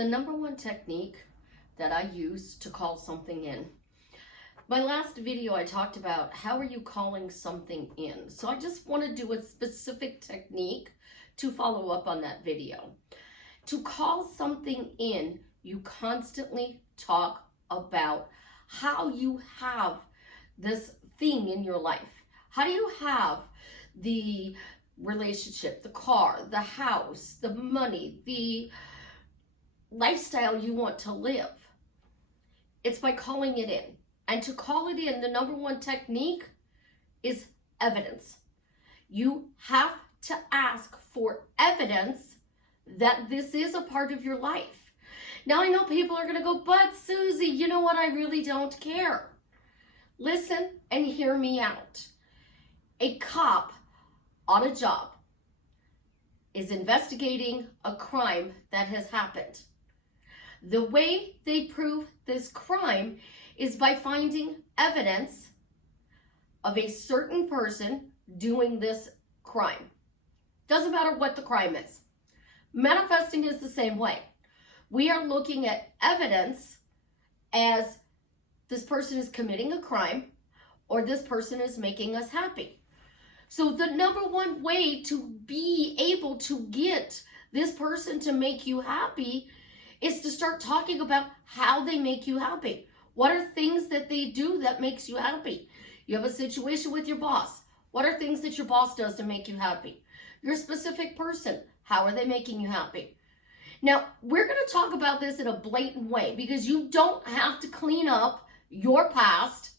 the number one technique that I use to call something in. My last video, I talked about how are you calling something in. So I just want to do a specific technique to follow up on that video. To call something in, you constantly talk about how you have this thing in your life. How do you have the relationship, the car, the house, the money, the lifestyle you want to live? It's by calling it in. And to call it in, the number one technique is evidence. You have to ask for evidence that this is a part of your life. Now I know people are going to go, but Susie, you know what? I really don't care. Listen and hear me out. A cop on a job is investigating a crime that has happened. The way they prove this crime is by finding evidence of a certain person doing this crime. Doesn't matter what the crime is. Manifesting is the same way. We are looking at evidence as this person is committing a crime or this person is making us happy. So the number one way to be able to get this person to make you happy is to start talking about how they make you happy. What are things that they do that makes you happy? You have a situation with your boss. What are things that your boss does to make you happy? Your specific person, how are they making you happy? Now, we're going to talk about this in a blatant way because you don't have to clean up your past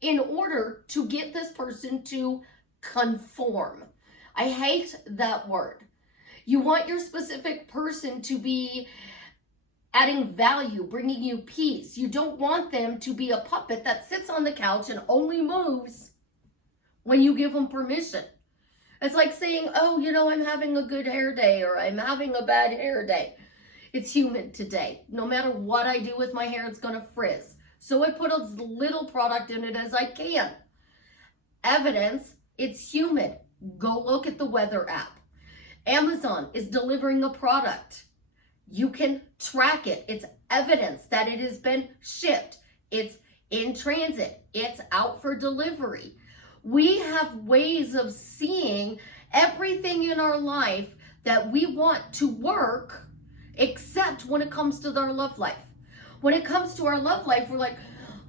in order to get this person to conform. I hate that word. You want your specific person to be adding value, bringing you peace. You don't want them to be a puppet that sits on the couch and only moves when you give them permission. It's like saying, oh, you know, I'm having a good hair day or I'm having a bad hair day. It's humid today. No matter what I do with my hair, it's going to frizz. So I put as little product in it as I can. Evidence, it's humid. Go look at the weather app. Amazon is delivering a product. You can track it. It's evidence that it has been shipped. It's in transit. It's out for delivery. We have ways of seeing everything in our life that we want to work, except when it comes to our love life. When it comes to our love life, we're like,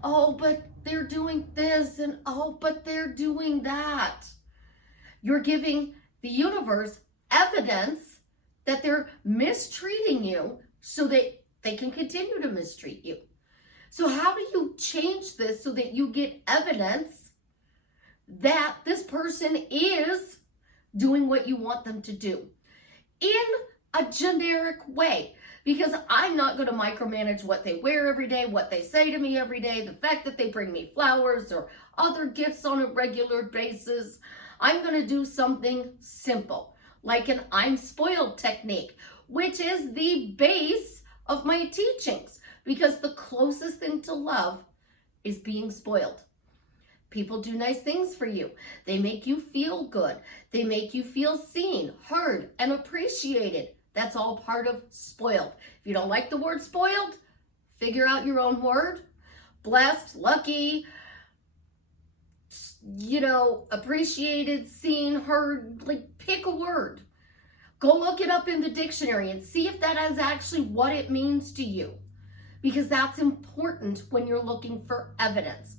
oh, but they're doing this, and oh, but they're doing that. You're giving the universe evidence that they're mistreating you so that they can continue to mistreat you. So how do you change this so that you get evidence that this person is doing what you want them to do in a generic way? Because I'm not going to micromanage what they wear every day, what they say to me every day, the fact that they bring me flowers or other gifts on a regular basis. I'm going to do something simple, like an I'm spoiled technique, which is the base of my teachings, because the closest thing to love is being spoiled. People do nice things for you. They make you feel good. They make you feel seen, heard, and appreciated. That's all part of spoiled. If you don't like the word spoiled, figure out your own word. Blessed, lucky, appreciated, seen, heard, like pick a word. Go look it up in the dictionary and see if that is actually what it means to you, because that's important when you're looking for evidence.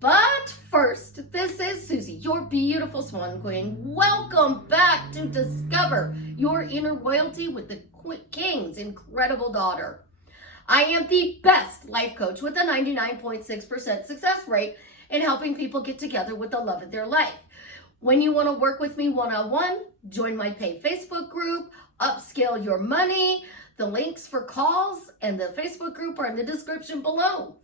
But first, this is Susie, your beautiful Swan Queen. Welcome back to Discover Your Inner Royalty with the King's Incredible Daughter. I am the best life coach with a 99.6% success rate in helping people get together with the love of their life. When you want to work with me one-on-one, join my paid Facebook group, Upscale Your Money. The links for calls and the Facebook group are in the description below.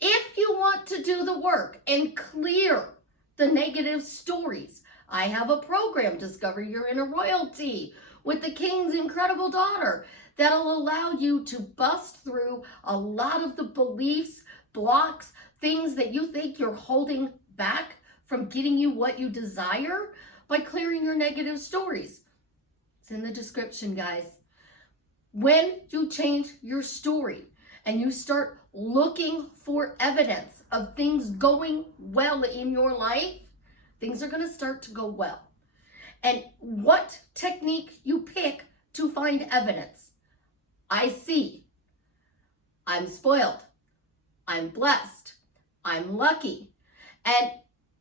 If you want to do the work and clear the negative stories, I have a program, Discover Your Inner Royalty, with the King's Incredible Daughter, that'll allow you to bust through a lot of the beliefs, blocks, things that you think you're holding back from getting you what you desire by clearing your negative stories. It's in the description, guys. When you change your story and you start looking for evidence of things going well in your life, things are going to start to go well. And what technique you pick to find evidence? I see. I'm spoiled. I'm blessed. I'm lucky. And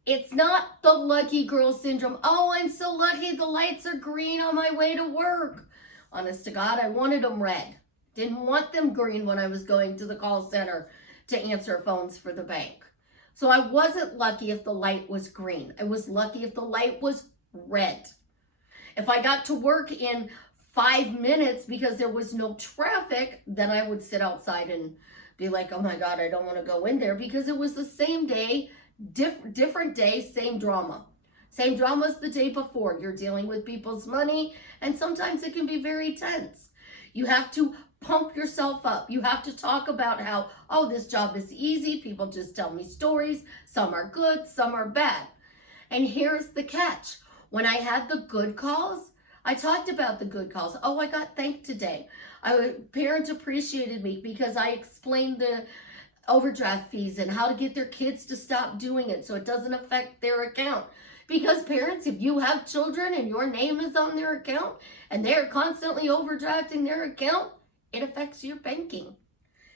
it's not the lucky girl syndrome. Oh, I'm so lucky the lights are green on my way to work. Honest to God, I wanted them red. Didn't want them green when I was going to the call center to answer phones for the bank. So I wasn't lucky if the light was green. I was lucky if the light was red. If I got to work in 5 minutes because there was no traffic, then I would sit outside and be like, oh my God, I don't want to go in there, because it was the same day, different day, same drama. Same drama as the day before. You're dealing with people's money, and sometimes it can be very tense. You have to pump yourself up. You have to talk about how, oh, this job is easy. People just tell me stories. Some are good, some are bad. And here's the catch. When I had the good calls, I talked about the good calls. Oh, I got thanked today. Parents appreciated me because I explained the overdraft fees and how to get their kids to stop doing it so it doesn't affect their account. Because parents, if you have children and your name is on their account and they're constantly overdrafting their account, it affects your banking.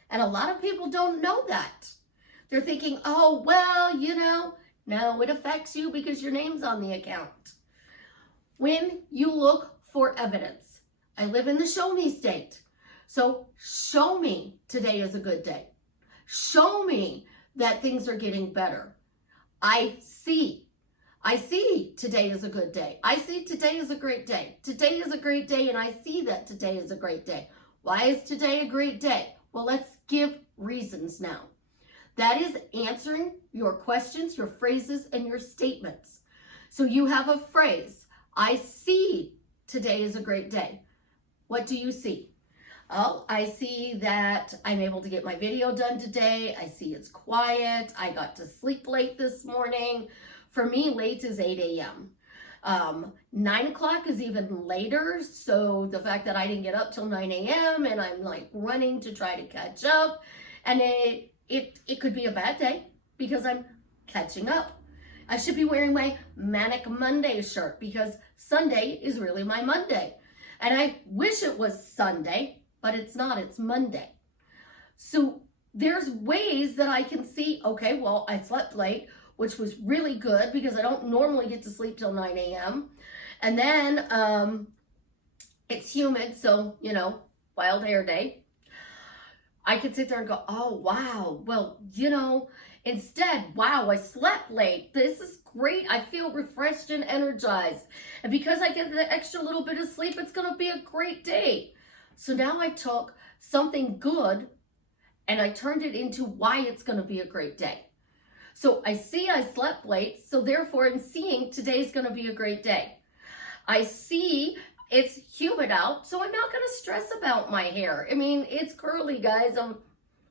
And a lot of people don't know that. They're thinking, oh, well, you know, no, it affects you because your name's on the account. When you look for evidence, I live in the show me state. So show me today is a good day. Show me that things are getting better. I see today is a good day. I see today is a great day. Today is a great day, and I see that today is a great day. Why is today a great day? Well, let's give reasons now. That is answering your questions, your phrases, and your statements. So you have a phrase, I see today is a great day. What do you see? Oh, I see that I'm able to get my video done today. I see it's quiet. I got to sleep late this morning. For me, late is 8 a.m. 9 o'clock is even later. So the fact that I didn't get up till 9 a.m. and I'm like running to try to catch up. And it could be a bad day because I'm catching up. I should be wearing my Manic Monday shirt because Sunday is really my Monday. And I wish it was Sunday, but it's not, it's Monday. So there's ways that I can see, okay, well, I slept late, which was really good because I don't normally get to sleep till 9 a.m. And then it's humid, so, you know, wild hair day. I could sit there and go, oh, wow, well, you know, instead, wow, I slept late. This is great. I feel refreshed and energized. And because I get the extra little bit of sleep, it's going to be a great day. So now I took something good and I turned it into why it's going to be a great day. So I see I slept late, so therefore I'm seeing today's going to be a great day. I see it's humid out, so I'm not going to stress about my hair. I mean, it's curly, guys.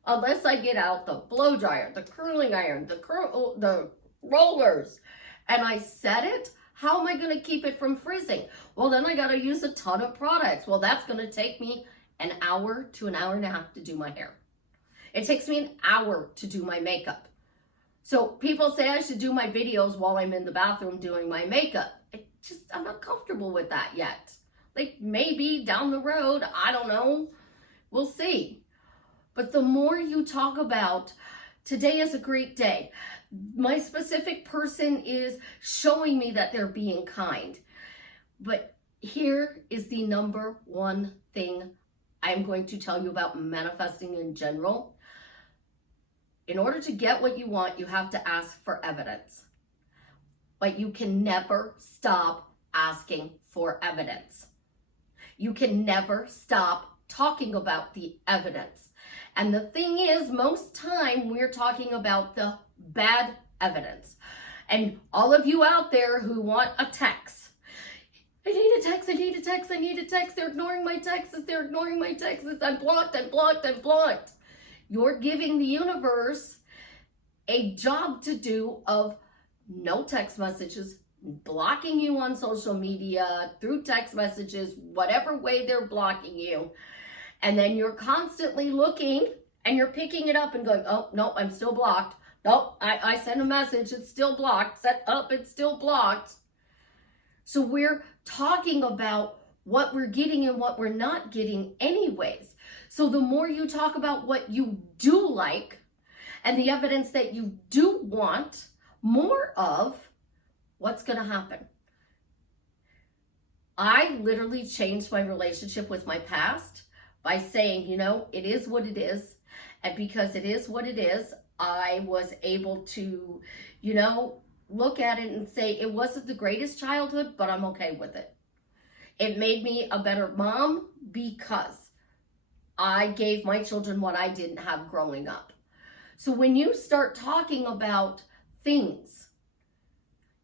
Unless I get out the blow dryer, the curling iron, the rollers, and I set it, how am I going to keep it from frizzing? Well, then I got to use a ton of products. Well, that's going to take me an hour to an hour and a half to do my hair. It takes me an hour to do my makeup. So people say I should do my videos while I'm in the bathroom doing my makeup. I'm not comfortable with that yet. Like maybe down the road, I don't know. We'll see. But the more you talk about today is a great day, my specific person is showing me that they're being kind. But here is the number one thing I'm going to tell you about manifesting in general. In order to get what you want, you have to ask for evidence. But you can never stop asking for evidence. You can never stop talking about the evidence. And the thing is, most time we're talking about the bad evidence. And all of you out there who want a text, I need a text, I need a text, I need a text. They're ignoring my texts, they're ignoring my texts. I'm blocked, I'm blocked, I'm blocked. You're giving the universe a job to do of no text messages, blocking you on social media, through text messages, whatever way they're blocking you. And then you're constantly looking and you're picking it up and going, oh, no, I'm still blocked. Nope, I sent a message, it's still blocked. Set up, it's still blocked. So we're talking about what we're getting and what we're not getting anyways. So the more you talk about what you do like and the evidence that you do want more of, what's going to happen? I literally changed my relationship with my past by saying, you know, it is what it is. And because it is what it is, I was able to, you know, look at it and say, it wasn't the greatest childhood, but I'm okay with it. It made me a better mom because I gave my children what I didn't have growing up. So when you start talking about things,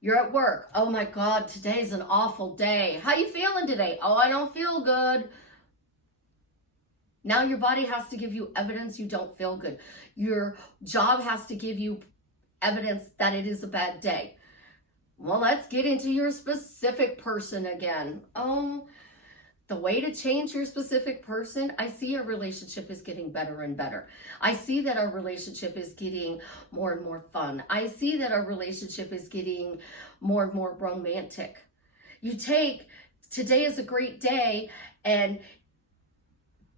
you're at work. Oh my God, today's an awful day. How you feeling today? Oh, I don't feel good. Now your body has to give you evidence you don't feel good. Your job has to give you evidence that it is a bad day. Well, let's get into your specific person again. The way to change your specific person, I see our relationship is getting better and better. I see that our relationship is getting more and more fun. I see that our relationship is getting more and more romantic. You take, today is a great day, and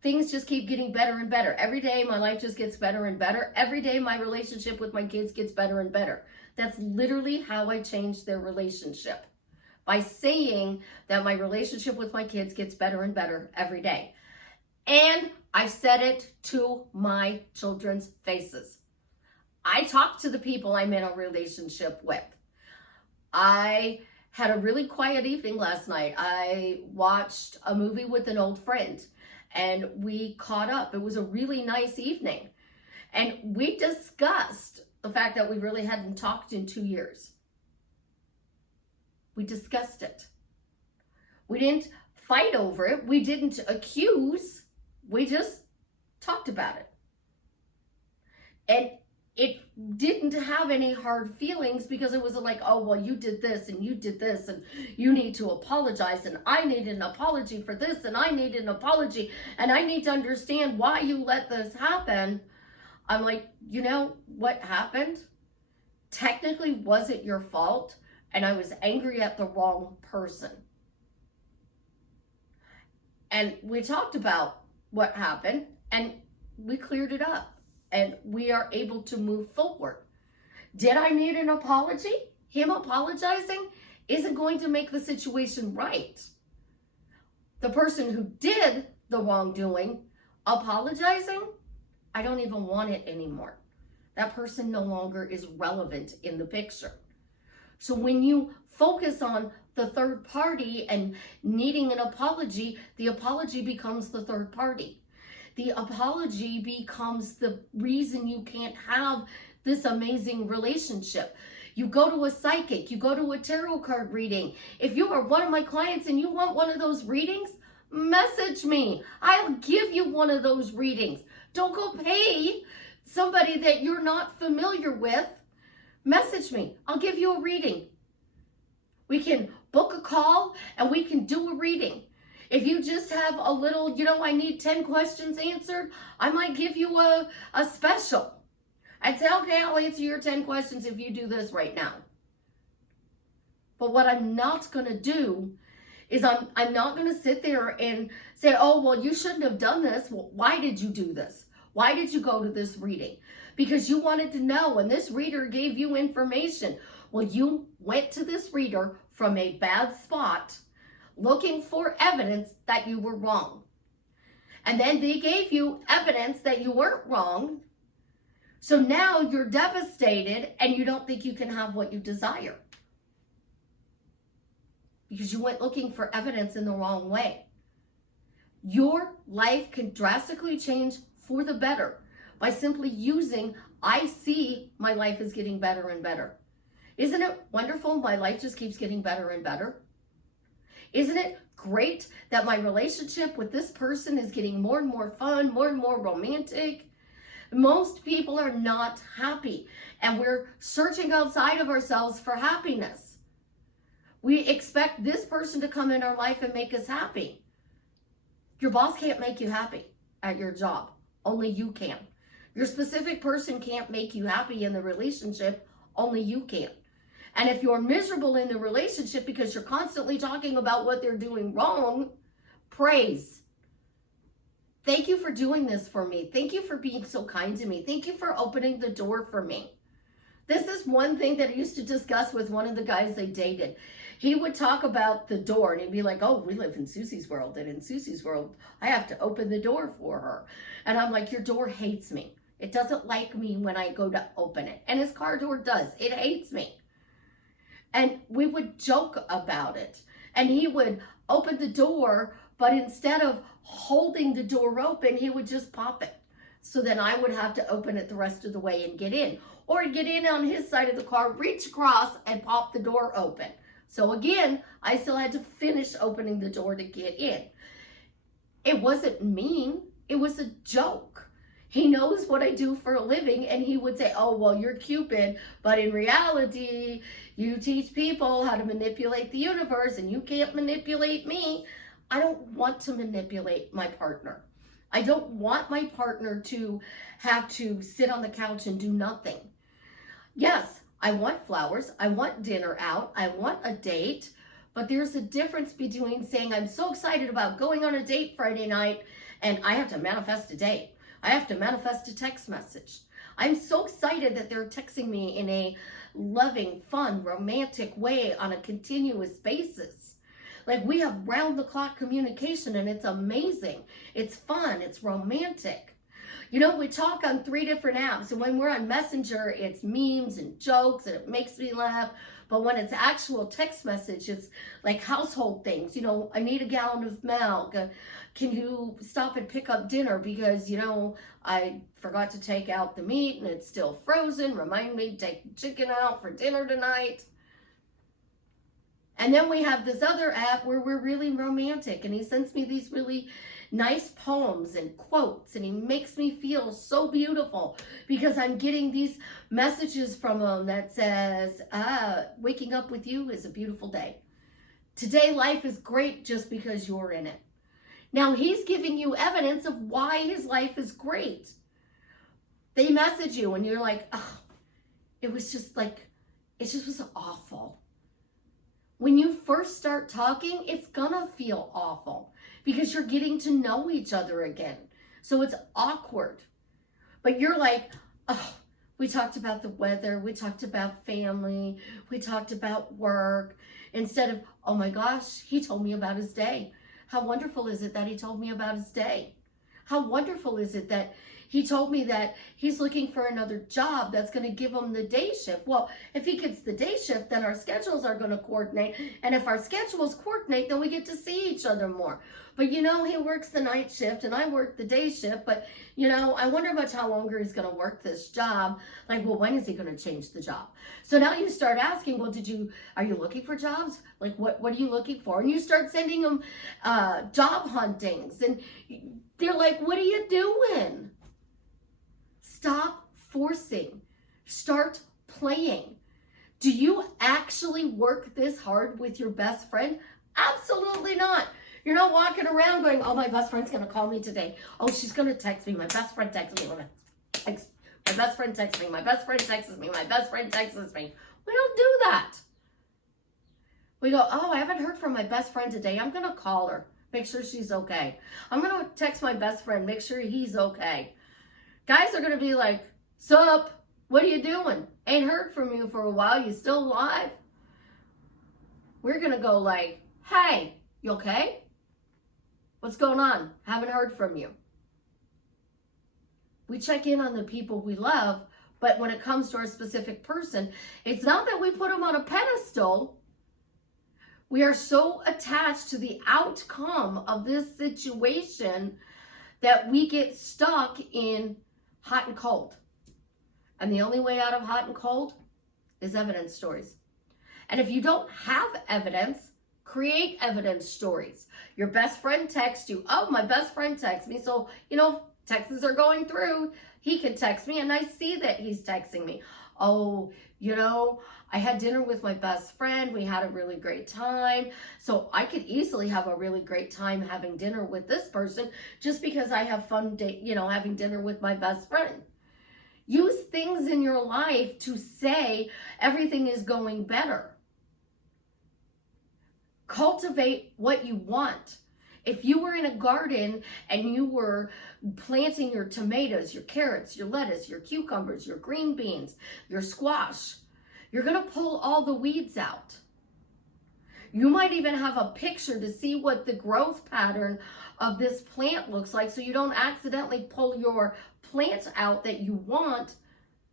things just keep getting better and better. Every day my life just gets better and better. Every day my relationship with my kids gets better and better. That's literally how I changed their relationship. By saying that my relationship with my kids gets better and better every day. And I said it to my children's faces. I talk to the people I'm in a relationship with. I had a really quiet evening last night. I watched a movie with an old friend and we caught up. It was a really nice evening. And we discussed the fact that we really hadn't talked in 2 years. We discussed it. We didn't fight over it. We didn't accuse. We just talked about it. And it didn't have any hard feelings because it was like, oh, well, you did this and you did this and you need to apologize and I need an apology for this and I need an apology and I need to understand why you let this happen. I'm like, you know what happened? Technically wasn't your fault. And I was angry at the wrong person. And we talked about what happened and we cleared it up and we are able to move forward. Did I need an apology? Him apologizing isn't going to make the situation right. The person who did the wrongdoing apologizing, I don't even want it anymore. That person no longer is relevant in the picture. So when you focus on the third party and needing an apology, the apology becomes the third party. The apology becomes the reason you can't have this amazing relationship. You go to a psychic, you go to a tarot card reading. If you are one of my clients and you want one of those readings, message me. I'll give you one of those readings. Don't go pay somebody that you're not familiar with. Message me. I'll give you a reading. We can book a call and we can do a reading. If you just have a little, you know, I need 10 questions answered, I might give you a special. I'd say, okay, I'll answer your 10 questions if you do this right now. But what I'm not going to do is I'm not going to sit there and say, oh, well, you shouldn't have done this. Well, why did you do this? Why did you go to this reading? Because you wanted to know and this reader gave you information. Well, you went to this reader from a bad spot looking for evidence that you were wrong. And then they gave you evidence that you weren't wrong. So now you're devastated and you don't think you can have what you desire. Because you went looking for evidence in the wrong way. Your life can drastically change for the better by simply using, I see my life is getting better and better. Isn't it wonderful? My life just keeps getting better and better. Isn't it great that my relationship with this person is getting more and more fun, more and more romantic? Most people are not happy, and we're searching outside of ourselves for happiness. We expect this person to come in our life and make us happy. Your boss can't make you happy. at your job. Only you can. Your specific person can't make you happy in the relationship. Only you can. And if you're miserable in the relationship because you're constantly talking about what they're doing wrong, praise. Thank you for doing this for me. Thank you for being so kind to me. Thank you for opening the door for me. This is one thing that I used to discuss with one of the guys I dated. He would talk about the door and he'd be like, oh, we live in Susie's world. And in Susie's world, I have to open the door for her. And I'm like, your door hates me. It doesn't like me when I go to open it. And his car door does. It hates me. And we would joke about it. And he would open the door, but instead of holding the door open, he would just pop it. So then I would have to open it the rest of the way and get in. Or get in on his side of the car, reach across, and pop the door open. So again, I still had to finish opening the door to get in. It wasn't mean. It was a joke. He knows what I do for a living, and he would say, oh, well, you're Cupid, but in reality, you teach people how to manipulate the universe, and you can't manipulate me. I don't want to manipulate my partner. I don't want my partner to have to sit on the couch and do nothing. Yes, I want flowers. I want dinner out. I want a date. But there's a difference between saying I'm so excited about going on a date Friday night and I have to manifest a date. I have to manifest a text message. I'm so excited that they're texting me in a loving, fun, romantic way on a continuous basis. Like, we have round-the-clock communication, and it's amazing. It's fun. It's romantic. You know, we talk on 3 different apps, and when we're on Messenger, it's memes and jokes, and it makes me laugh. But when it's actual text message, it's like household things. You know, I need a gallon of milk. Can you stop and pick up dinner because, you know, I forgot to take out the meat and it's still frozen. Remind me to take the chicken out for dinner tonight. And then we have this other app where we're really romantic, and he sends me these really nice poems and quotes, and he makes me feel so beautiful because I'm getting these messages from him that says, waking up with you is a beautiful day. Today life is great just because you're in it. Now he's giving you evidence of why his life is great. They message you and you're like, oh, it just was awful. When you first start talking, it's gonna feel awful because you're getting to know each other again. So it's awkward. But you're like, oh, we talked about the weather, we talked about family, we talked about work. Instead of, oh my gosh, he told me about his day. How wonderful is it that he told me about his day? How wonderful is it that he told me that he's looking for another job that's going to give him the day shift? Well, if he gets the day shift, then our schedules are going to coordinate. And if our schedules coordinate, then we get to see each other more. But, you know, he works the night shift and I work the day shift. But, you know, I wonder much how longer he's going to work this job. Like, well, when is he going to change the job? So now you start asking, well, are you looking for jobs? Like, what are you looking for? And you start sending them job huntings. And they're like, what are you doing? Stop forcing. Start playing. Do you actually work this hard with your best friend? Absolutely not. You're not walking around going, oh, my best friend's going to call me today. Oh, she's going to text me. My best friend texts me. My best friend texts me. My best friend texts me. My best friend texts me. We don't do that. We go, oh, I haven't heard from my best friend today. I'm going to call her. Make sure she's okay. I'm going to text my best friend. Make sure he's okay. Guys are going to be like, sup? What are you doing? Ain't heard from you for a while. You still alive? We're going to go like, hey, you okay? What's going on? Haven't heard from you. We check in on the people we love, but when it comes to our specific person, it's not that we put them on a pedestal. We are so attached to the outcome of this situation that we get stuck in hot and cold. And the only way out of hot and cold is evidence stories. And if you don't have evidence, create evidence stories. Your best friend texts you. Oh, my best friend texts me. So, you know, texts are going through. He can text me and I see that he's texting me. oh, you know, I had dinner with my best friend. We had a really great time. So I could easily have a really great time having dinner with this person just because I have fun, having dinner with my best friend. Use things in your life to say everything is going better. Cultivate what you want. If you were in a garden and you were planting your tomatoes, your carrots, your lettuce, your cucumbers, your green beans, your squash, you're going to pull all the weeds out. You might even have a picture to see what the growth pattern of this plant looks like so you don't accidentally pull your plant out that you want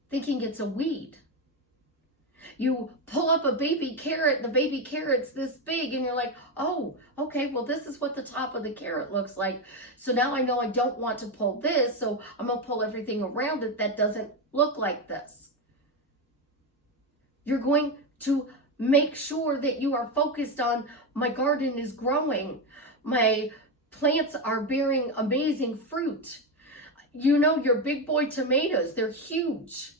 thinking it's a weed. You pull up a baby carrot, the baby carrot's this big, and you're like, oh, okay, well, this is what the top of the carrot looks like. So now I know I don't want to pull this, so I'm going to pull everything around it that doesn't look like this. You're going to make sure that you are focused on, my garden is growing. My plants are bearing amazing fruit. You know, your big boy tomatoes, they're huge.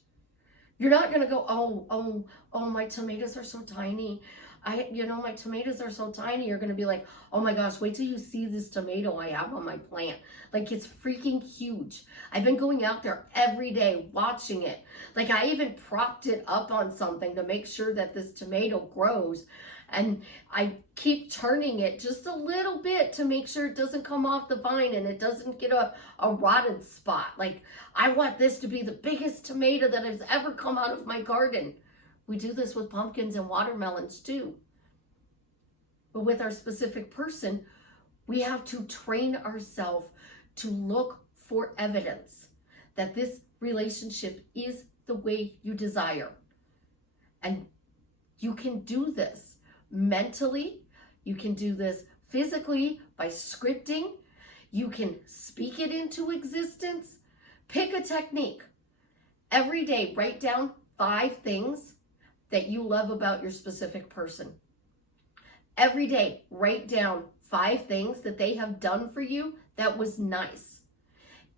You're not going to go, oh, my tomatoes are so tiny. My tomatoes are so tiny. You're going to be like, oh my gosh, wait till you see this tomato I have on my plant. Like, it's freaking huge. I've been going out there every day watching it. Like, I even propped it up on something to make sure that this tomato grows. And I keep turning it just a little bit to make sure it doesn't come off the vine and it doesn't get a rotted spot. Like, I want this to be the biggest tomato that has ever come out of my garden. We do this with pumpkins and watermelons too. But with our specific person, we have to train ourselves to look for evidence that this relationship is the way you desire. And you can do this mentally. You can do this physically by scripting. You can speak it into existence. Pick a technique. Every day, write down 5 things that you love about your specific person. Every day, write down 5 things that they have done for you that was nice.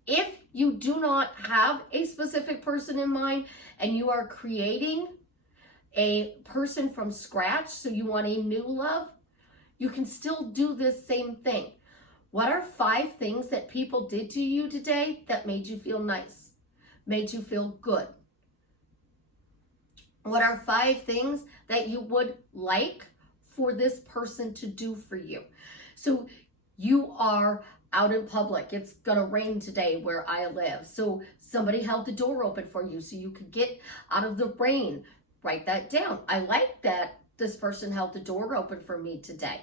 If you do not have a specific person in mind and you are creating a person from scratch, so you want a new love, you can still do this same thing. What are 5 things that people did to you today that made you feel nice, made you feel good? What are 5 things that you would like for this person to do for you? So you are out in public. It's going to rain today where I live. So somebody held the door open for you so you could get out of the rain. Write that down. I like that this person held the door open for me today.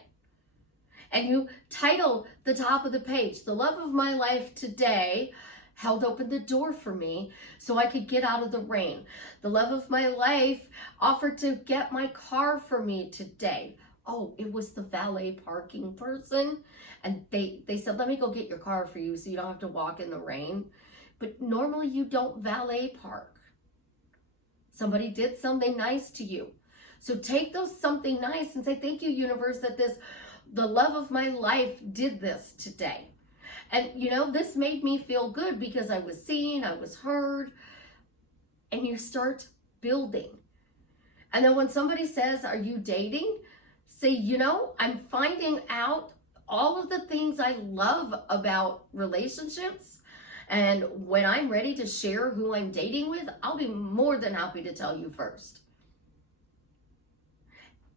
And you title the top of the page, "The love of my life today held open the door for me so I could get out of the rain. The love of my life offered to get my car for me today." Oh, it was the valet parking person. And they said, "Let me go get your car for you so you don't have to walk in the rain." But normally you don't valet park. Somebody did something nice to you. So take those something nice and say, "Thank you, universe, that the love of my life did this today. And this made me feel good because I was seen, I was heard." And you start building. And then when somebody says, "Are you dating?" say, "I'm finding out all of the things I love about relationships. And when I'm ready to share who I'm dating with, I'll be more than happy to tell you first."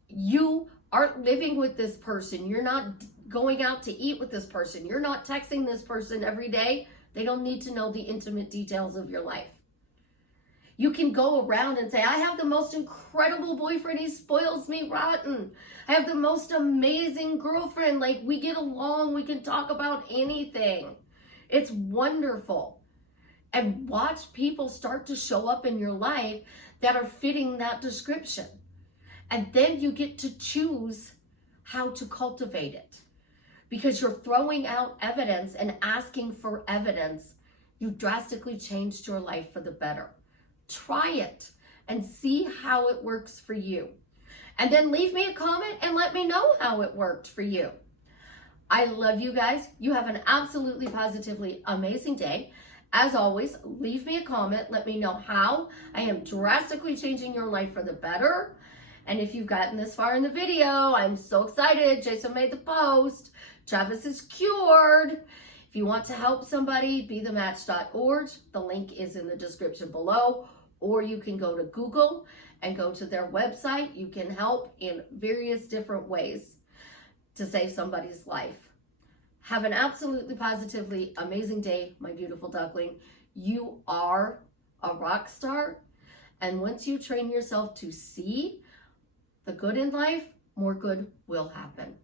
You aren't living with this person. You're not going out to eat with this person. You're not texting this person every day. They don't need to know the intimate details of your life. You can go around and say, "I have the most incredible boyfriend. He spoils me rotten. I have the most amazing girlfriend. Like, we get along. We can talk about anything. It's wonderful." And watch people start to show up in your life that are fitting that description. And then you get to choose how to cultivate it. Because you're throwing out evidence and asking for evidence, you drastically changed your life for the better. Try it and see how it works for you. And then leave me a comment and let me know how it worked for you. I love you guys. You have an absolutely positively amazing day. As always, leave me a comment. Let me know how I am drastically changing your life for the better. And if you've gotten this far in the video, I'm so excited. Jason made the post. Travis is cured. If you want to help somebody, bethematch.org. The link is in the description below. Or you can go to Google and go to their website. You can help in various different ways to save somebody's life. Have an absolutely positively amazing day, my beautiful duckling. You are a rock star. And once you train yourself to see the good in life, more good will happen.